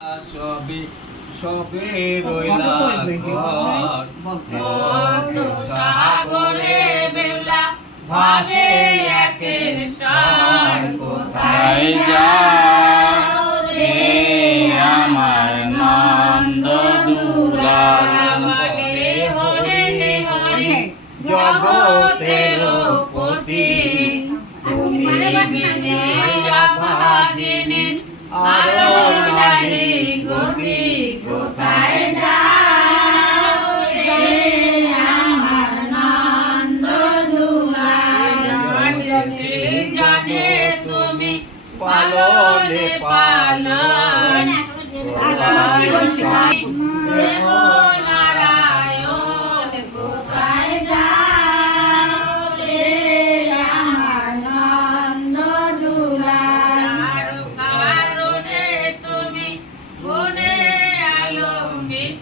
সবে সবে রইলা সাগরে বেলা ভাসে একের সার। কোথায় যাও রে আমার নন্দ দুলাল? হরে হরে জগতের পতি তুমি বিনে ভাগিনী আরও নাহি গতি কোথায় যাও রে আমার নন্দ জানে তুমি পালনে পালন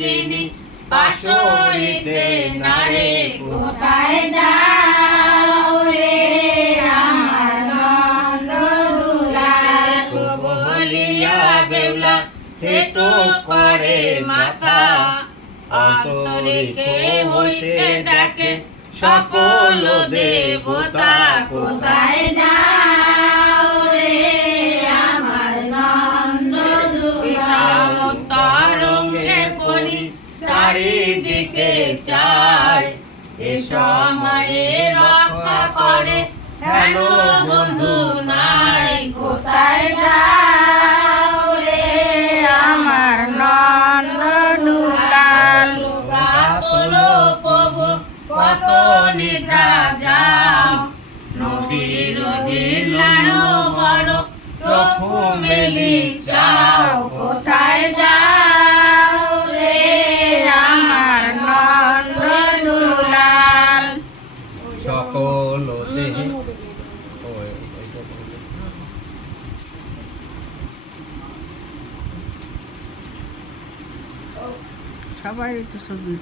ভাগিনী পাশরিতে নারে, কোথায় যাও রে আমার বলিয়া বেউলা, হেটু করে মাথা। অন্তরিকে হইতে ডাকে সকল দেবতা? চারিদিকে চায়? এ সময়ে রক্ষা করে। হেন বন্ধু নাই? কোথায় যাও রে? আমার নন্দ দুলাল। তোলো প্রভু কত নিদ্রা যাও। নদীর হিলানো বড় চক্ষু মেলি যাও। কোথায় সকল দেহে সবাই তো ছবি